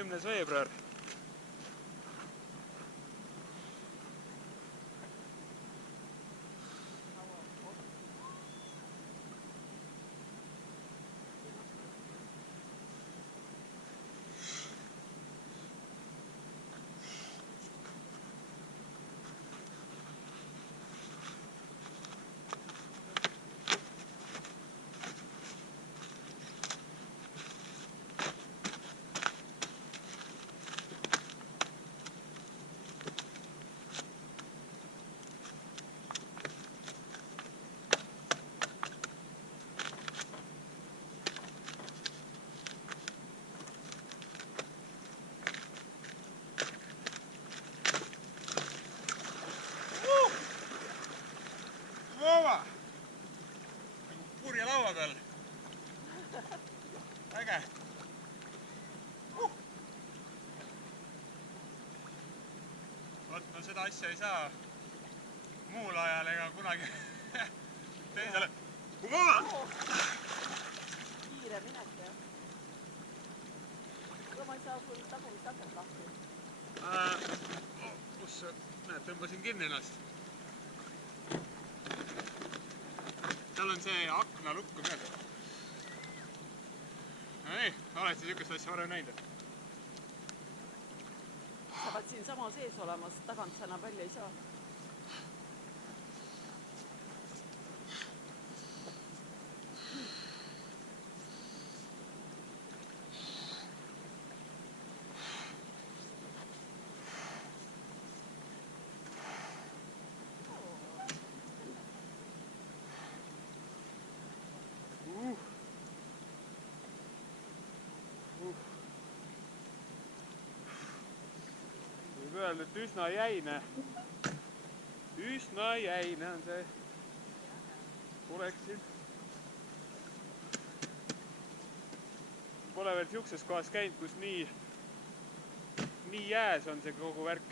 10. veebruar. Voova! Nagu purje laua peal. Äge! Vot, no seda asja ei saa muul ajal ega kunagi teisele. Voova! Kiire minek, jah. Aga ma ei saa sul tagumist akent lahti. Kus sa? Näed, tõmbasin kinni ennast. Seal on see akna lukku peal. No nii, oled sa sükest asja varem näinud? Sa pead siin sama sees olema, sest tagant sa enam välja ei saa. Võib öelda, et üsna jäine on see tulek siin. Pole veel siukses kohas käinud, kus nii jääs on see kogu värk.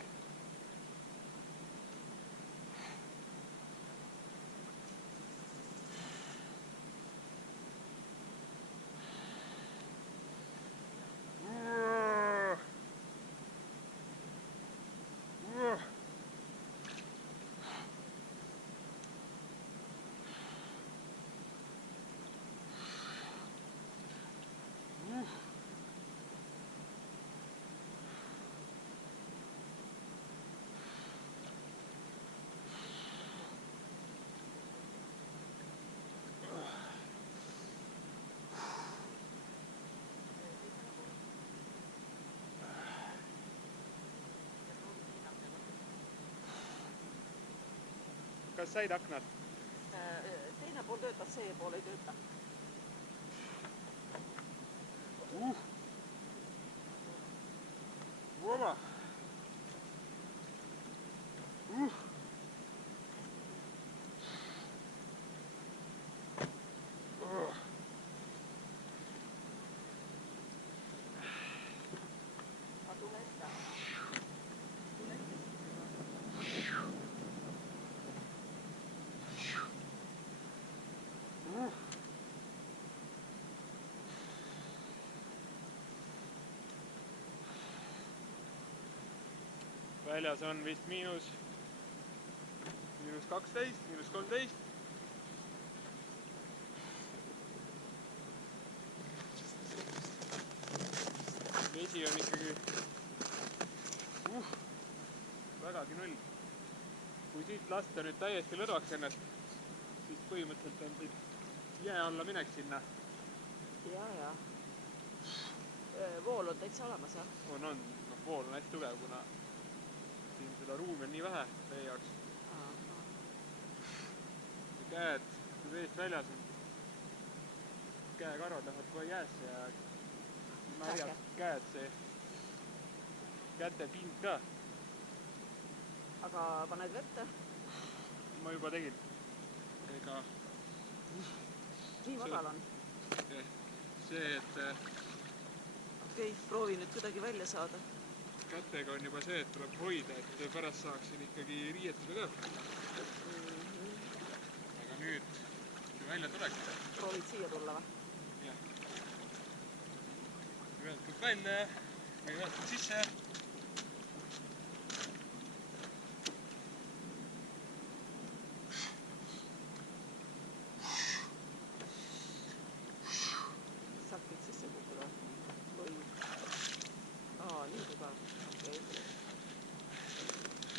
Kas said aknad? Teine pool töötab, see pool ei tööta. Voova! Tule ette. Väljas on vist miinus 12, miinus 13. Vesi on ikkagi vägagi null. Kui siit lasta nüüd täiesti lõdvaks ennast, siis põhimõtteliselt on siit jää alla minek sinna. Ja. Vool on täitsa olemas, jah? On. Vool on hästi tugev, kuna siin seda ruumi on nii vähe vee jaoks. Käed, kui veest väljas on, käekarvad lähevad kohe jäässe ja märjad käed, see käte pind ka. Aga paned vette? Ma juba tegin. Ega... Nii madal on? See, et... Okei, proovi nüüd kuidagi välja saada. Kätega on juba see, et tuleb hoida, et pärast saaksin ikkagi riietada ka. Aga nüüd välja tuleks. Proovid siia tulla või? Jah. Ühelt poolt välja, kõigepealt sisse. Saab kõik sisse kukkuda või? Nii tugev. Okei.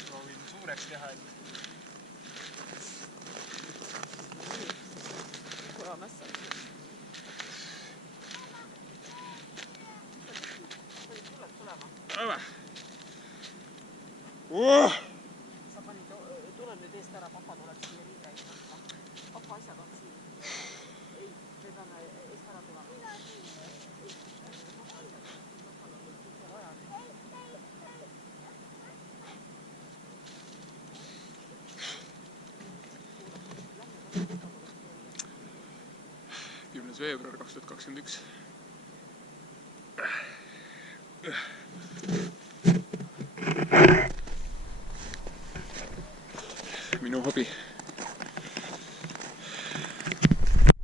Proovin suureks teha, et Korra mässab. Tuleb tulema. Sa panid, tule nüüd eest ära, papa tuleb siia nii käima. Papa asjad on siin. Ei, me peame eest ära tulema. veebruar 2021. Minu hobi.